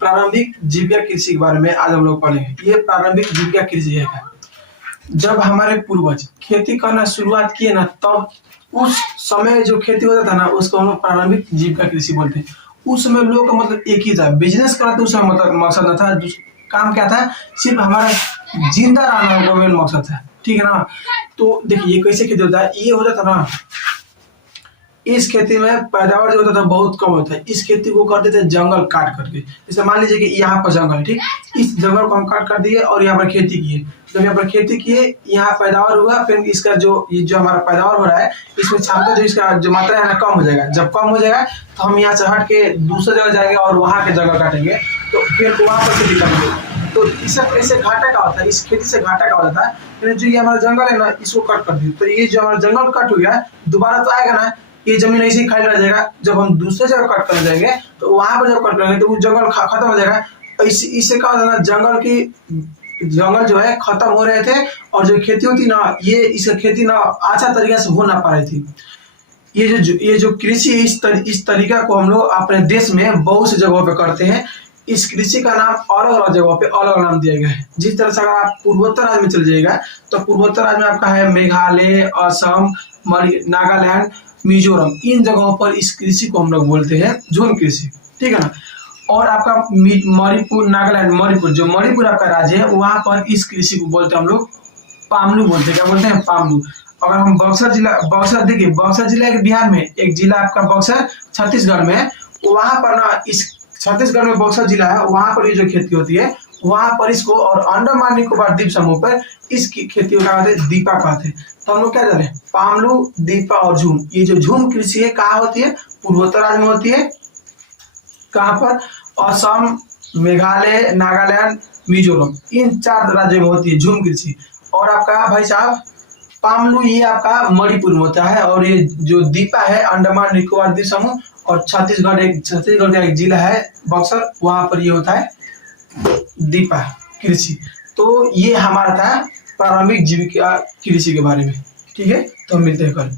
प्रारंभिक जीविका कृषि के बारे में आज हम लोग पढ़ेंगे। ये प्रारंभिक जीविका कृषि है। जब हमारे पूर्वज खेती करना शुरुआत किए ना, तब उस समय जो खेती होता था ना, उसको हम लोग प्रारंभिक जीविका कृषि बोलते हैं। उस समय लोग का मतलब एक ही था, बिजनेस करना तो उसका मतलब मकसद न था। काम क्या था, सिर्फ हमारा जिंदा रहना का मेन मकसद था। ठीक है ना। तो देखिए ये कैसे खेती होता है, ये होता था ना, इस खेती में पैदावार जो होता था बहुत कम होता है। इस खेती को करते थे जंगल काट करके। जैसे मान लीजिए कि यहाँ पर जंगल, ठीक, इस जंगल को हम काट कर दिए और यहाँ पर खेती किए। जब यहाँ पर खेती किए, यहाँ पैदावार हुआ, फिर इसका जो हमारा पैदावार हो रहा है, इसमें क्षमता जो इसका जो मात्रा है ना कम हो जाएगा। जब कम हो जाएगा तो हम यहाँ से हट के दूसरे जगह जाएंगे और वहाँ के जगह काटेंगे, तो फिर वहाँ पर खेती करेंगे। तो इससे घाटा का होता है, इस खेती से घाटा का होता है। फिर जो ये हमारा जंगल है ना, इसको कट कर दिए, तो ये जो हमारा जंगल कट हो गया, दोबारा तो आएगा ना, ये जमीन ऐसे ही खाली रह जाएगा। जब हम दूसरे जगह कट करने जाएंगे तो वहां पर जब कट करेंगे तो वो जंगल खत्म हो जाएगा। इससे क्या होता है ना, जंगल जो है खत्म हो रहे थे, और जो खेती होती ना, ये इसका खेती ना अच्छा तरीके से हो ना पा रही थी। ये जो कृषि इस तरीका को हम लोग अपने देश में बहुत सी जगहों पे करते हैं। इस कृषि का नाम अलग अलग जगहों पे अलग अलग नाम दिया गया है। जिस तरह से अगर आप पूर्वोत्तर राज्य में चले जाइएगा, तो पूर्वोत्तर राज्य में आपका है मेघालय, असम, नागालैंड, मिजोरम। इन जगहों पर इस कृषि को हम लोग बोलते हैं झूम कृषि। ठीक है ना। और आपका मणिपुर, नागालैंड, मणिपुर, जो मणिपुर आपका राज्य है, वहां पर इस कृषि को बोलते हैं हम लोग पामलू बोलते हैं। क्या बोलते हैं? पामलू। अगर हम बक्सर देखिए, बक्सर जिला के बिहार में एक जिला आपका बक्सर छत्तीसगढ़ में, वहां पर ना, इस छत्तीसगढ़ में बक्सर जिला है, वहां पर ये जो खेती होती है, वहां पर इसको, और अंडमान निकोबार द्वीप समूह पर इसकी खेती को कहते हैं दीपा कहते हैं। तो हम लोग क्या जाने, पामलू, दीपा और झूम। ये जो झूम कृषि है कहाँ होती है? पूर्वोत्तर राज्य में होती है। कहाँ पर? असम, मेघालय, नागालैंड, मिजोरम, इन 4 राज्यों में होती है झूम कृषि। और आपका भाई साहब पामलू, ये आपका मणिपुर में होता है। और ये जो दीपा है अंडमान निकोबार द्वीप समूह, और छत्तीसगढ़ का एक जिला है बक्सर, वहां पर ये होता है दीपा कृषि। तो ये हमारा था प्रारंभिक जीविका कृषि के बारे में। ठीक है, तो मिलते हैं कल।